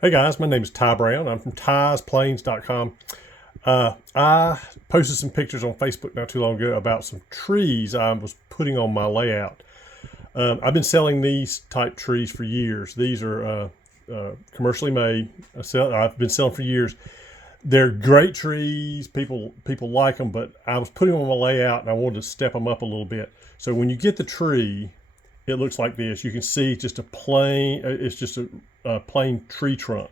Hey guys, my name is Ty Brown. I'm from TysPlains.com. I posted some pictures on Facebook not too long ago about some trees I was putting on my layout. I've been selling these type trees for years. These are commercially made. I've been selling for years. They're great trees. People like them, but I was putting them on my layout and I wanted to step them up a little bit. So when you get the tree, it looks like this. You can see just a plain. It's just a plain tree trunk.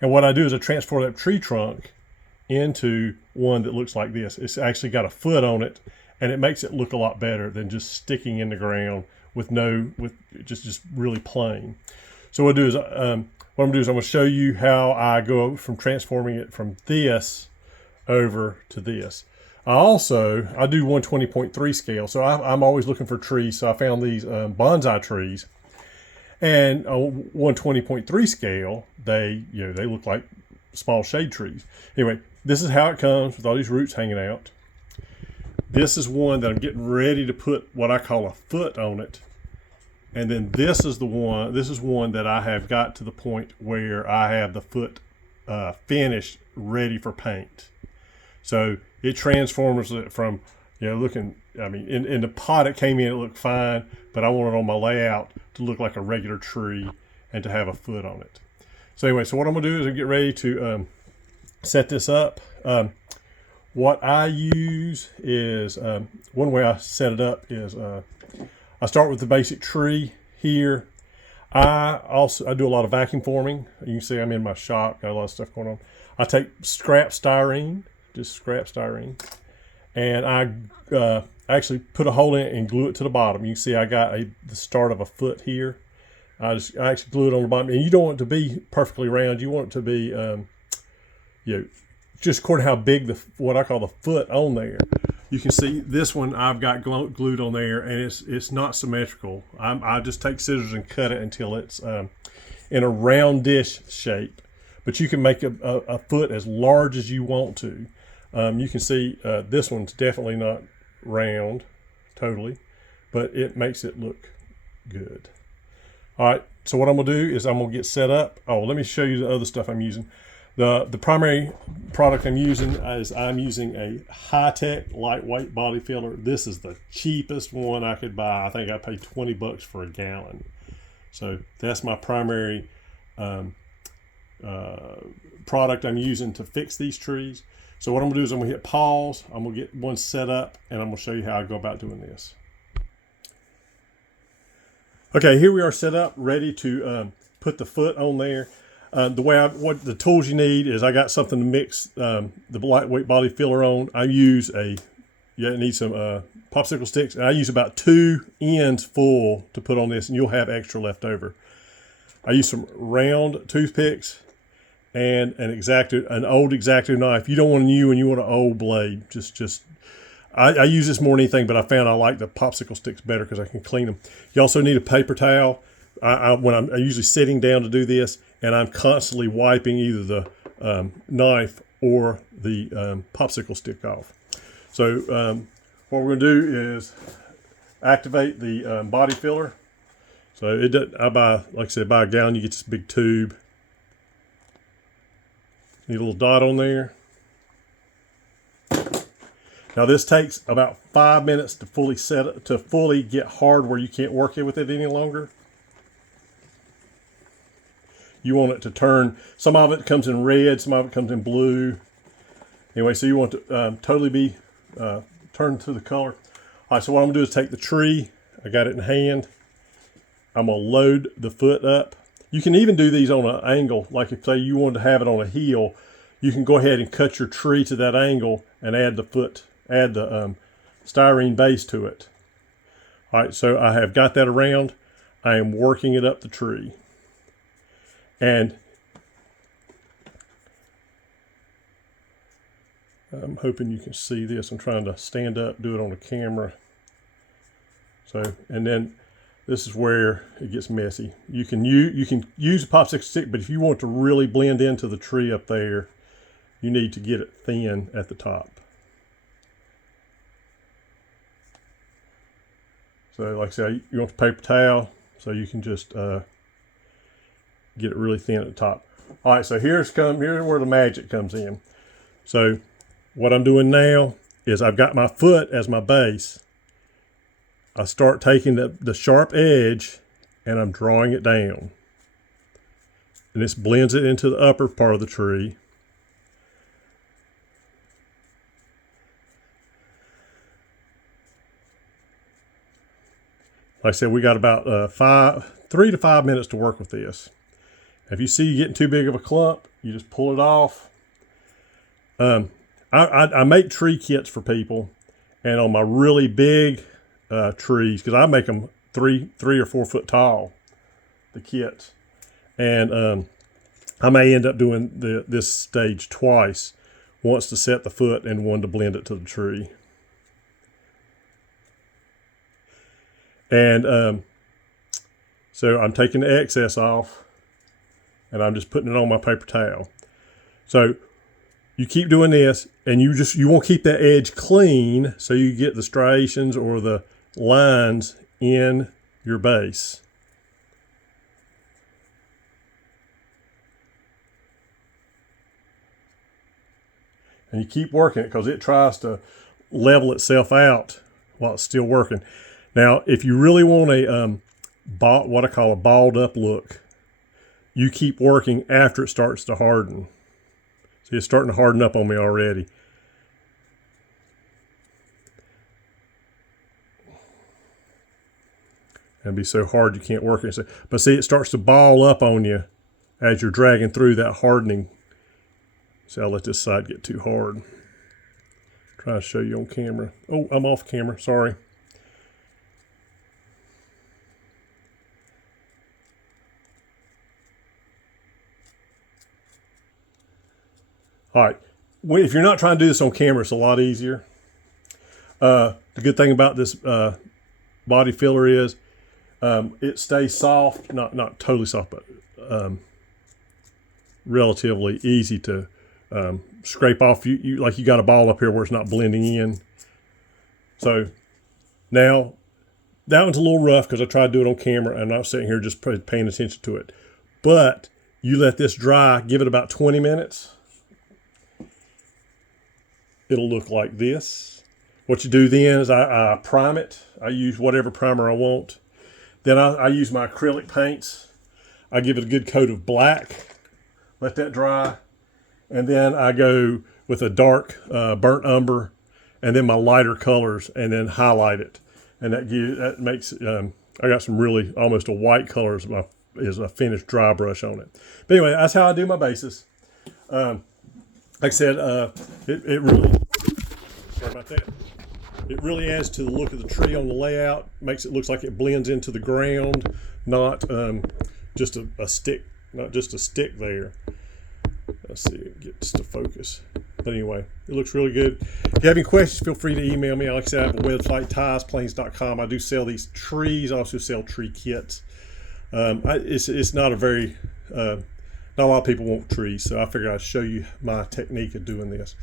And what I do is I transfer that tree trunk into one that looks like this. It's actually got a foot on it, and it makes it look a lot better than just sticking in the ground with just really plain. So what I do is what I'm gonna do is I'm gonna show you how I go from transforming it from this over to this. I do 120.3 scale, so I'm always looking for trees. So I found these bonsai trees, and on 120.3 scale, they look like small shade trees. Anyway, this is how it comes with all these roots hanging out. This is one that I'm getting ready to put what I call a foot on it. And then this is one that I have got to the point where I have the foot finished, ready for paint. So it transforms it from, looking, in the pot it came in, it looked fine, but I want it on my layout to look like a regular tree and to have a foot on it. So anyway, so what I'm gonna do is I get ready to set this up. What I use is, one way I set it up is I start with the basic tree here. I do a lot of vacuum forming. You can see I'm in my shop, got a lot of stuff going on. I take scrap styrene, and I actually put a hole in it and glue it to the bottom. You can see I got the start of a foot here. I actually glue it on the bottom, and you don't want it to be perfectly round. You want it to be, just according to how big what I call the foot on there. You can see this one I've got glued on there, and it's not symmetrical. I just take scissors and cut it until it's in a roundish shape. But you can make a foot as large as you want to. You can see this one's definitely not round totally, but it makes it look good. All right, so what I'm gonna do is I'm gonna get set up. Oh, let me show you the other stuff I'm using. The primary product I'm using is I'm using a high-tech lightweight body filler. This is the cheapest one I could buy. I think I paid $20 for a gallon. So that's my primary product I'm using to fix these trees. So what I'm gonna do is I'm gonna hit pause. I'm gonna get one set up, and I'm gonna show you how I go about doing this. Okay, here we are set up, ready to put the foot on there. What the tools you need is I got something to mix the lightweight body filler on. I use it needs some popsicle sticks, and I use about 2 ends full to put on this, and you'll have extra left over. I use some round toothpicks and an old X-Acto knife. You don't want a new one, you want an old blade. I use this more than anything, but I found I like the popsicle sticks better because I can clean them. You also need a paper towel. When I'm usually sitting down to do this, and I'm constantly wiping either the knife or the popsicle stick off. So what we're going to do is activate the body filler. So like I said, buy a gallon, you get this big tube. Need a little dot on there. Now this takes about 5 minutes to fully get hard where you can't work it with it any longer. You want it to turn. Some of it comes in red, some of it comes in blue. Anyway, so you want to totally be turned to the color. All right, so what I'm gonna do is take the tree. I got it in hand. I'm gonna load the foot up. You can even do these on an angle. Like if say you wanted to have it on a heel, you can go ahead and cut your tree to that angle and add the styrene base to it. All right, so I have got that around. I am working it up the tree. And I'm hoping you can see this. I'm trying to stand up, do it on the camera. So, and then this is where it gets messy. You can use a popsicle stick, but if you want to really blend into the tree up there, you need to get it thin at the top. So like I say, you want the paper towel, so you can just get it really thin at the top. All right, so here's where the magic comes in. So what I'm doing now is I've got my foot as my base. I start taking the sharp edge and I'm drawing it down. And this blends it into the upper part of the tree. Like I said, we got about 3 to 5 minutes to work with this. If you see you getting too big of a clump, you just pull it off. I make tree kits for people, and on my really big trees, because I make them 3 or 4 foot tall, the kits, and I may end up doing this stage twice, once to set the foot and one to blend it to the tree. And so I'm taking the excess off, and I'm just putting it on my paper towel. So you keep doing this, and you want to keep that edge clean so you get the striations or the lines in your base. And you keep working it because it tries to level itself out while it's still working. Now, if you really want a what I call a balled up look, you keep working after it starts to harden. See, it's starting to harden up on me already. And be so hard you can't work it. But see, it starts to ball up on you as you're dragging through that hardening. See, I'll let this side get too hard. Try to show you on camera. Oh, I'm off camera, sorry. All right, if you're not trying to do this on camera, it's a lot easier. The good thing about this body filler is it stays soft, not totally soft, but relatively easy to scrape off. Like you got a ball up here where it's not blending in. So now that one's a little rough because I tried to do it on camera and I'm not sitting here just paying attention to it. But you let this dry, give it about 20 minutes. It'll look like this. What you do then is I prime it. I use whatever primer I want. Then I use my acrylic paints. I give it a good coat of black. Let that dry. And then I go with a dark burnt umber and then my lighter colors and then highlight it. And that makes, I got some really almost a white color is a finished dry brush on it. But anyway, that's how I do my bases. Like I said, it really, sorry about that. It really adds to the look of the tree on the layout. Makes it look like it blends into the ground, not just a stick, not just a stick there. Let's see, it gets to focus. But anyway, it looks really good. If you have any questions, feel free to email me. Like I said, I have a website, tiesplains.com. I do sell these trees. I also sell tree kits. It's not a very not a lot of people want trees, so I figured I'd show you my technique of doing this.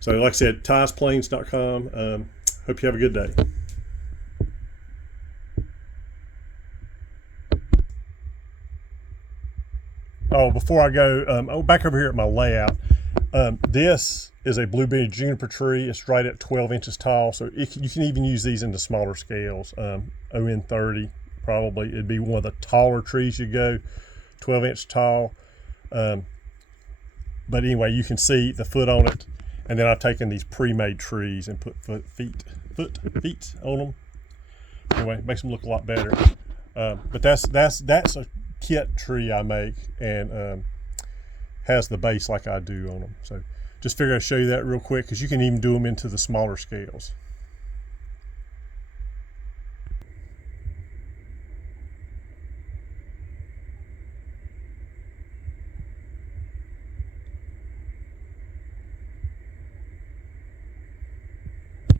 So like I said, tiesplains.com. Hope you have a good day. Oh, before I go, back over here at my layout. This is a blueberry juniper tree. It's right at 12 inches tall, so you can even use these into smaller scales. ON30 probably. It'd be one of the taller trees you go, 12 inch tall. But anyway, you can see the foot on it, and then I've taken these pre-made trees and put feet on them. Anyway, it makes them look a lot better. But that's a kit tree I make, and has the base like I do on them. So just figured I'd show you that real quick because you can even do them into the smaller scales.